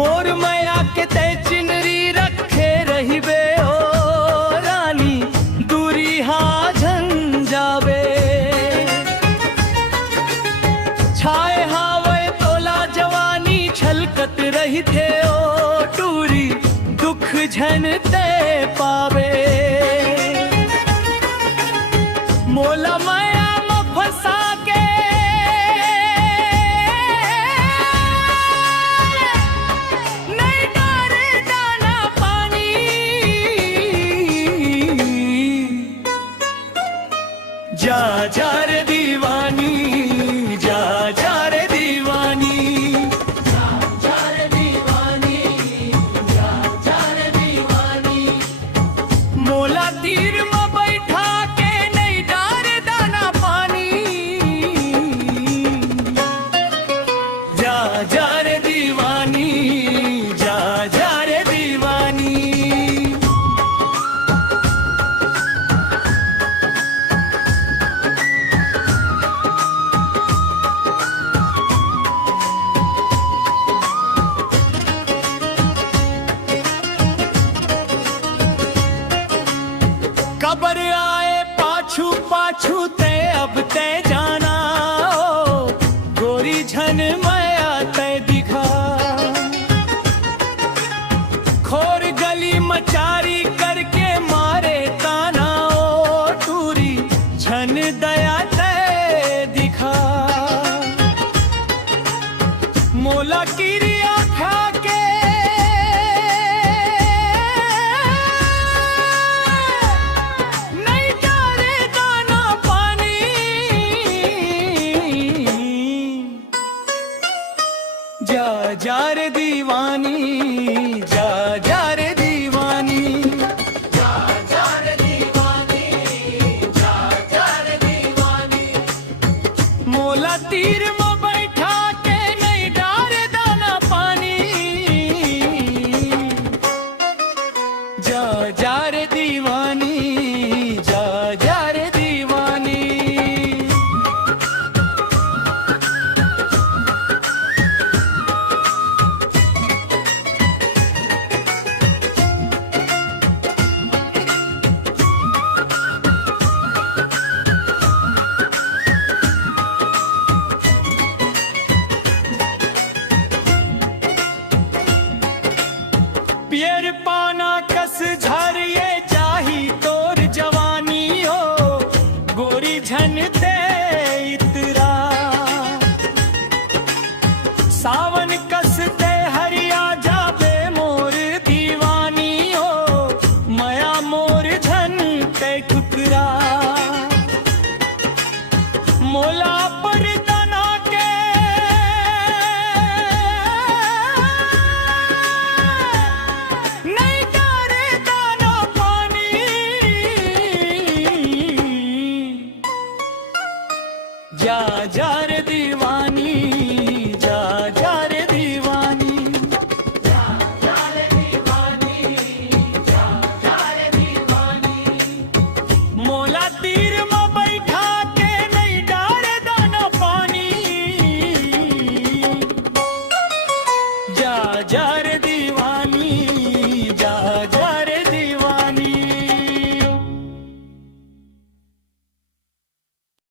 मोर मैया के ते चिनरी रखे रहिबे ओ रानी, दूरी हा झंझावे छाए हावे तोला जवानी छलकत रही थे ओ टूरी, दुख झनते पावे मोला माया में फंसा के नहीं डारे दाना पानी, जा जा रे दीवानी, जा जा रे दीवानी, जा जा रे दीवानी, जा जा रे दीवानी, मोला तीर में बैठा के नहीं डारे दाना पानी, जा जा रे दीवानी, जा जा रे दीवानी। कबर आए पाछू पाछू ते अब ते जाना ओ गोरी झन माया ते दिखा, खोर गली मचारी करके मारे ताना ओ टूरी, झन दया ते दिखा मोला किरिया खा के नहीं डारे दाना पानी, जा जा रे दीवानी, जा जा रे दीवानी, जा जा रे दीवानी, जा जा रे दीवानी, मोला तीर में बैठा के नहीं डारे दाना पानी, जा जा रे दीवानी, जा जा रे दीवानी। पियर पाना कस झरिए चाही तोर जवानी हो गोरी झनते इतरा, सावन कसते हरिया जाबे मोर दीवानी हो, माया मोर झनते ठुकरा मोला पर तना के नहीं डारे दाना पानी, जा जा रे दीवानी, जा जा रे दीवानी, जा जा रे दीवानी, जा जा रे दीवानी, मोला तीर में बैठा के नहीं डारे दाना पानी, जा जा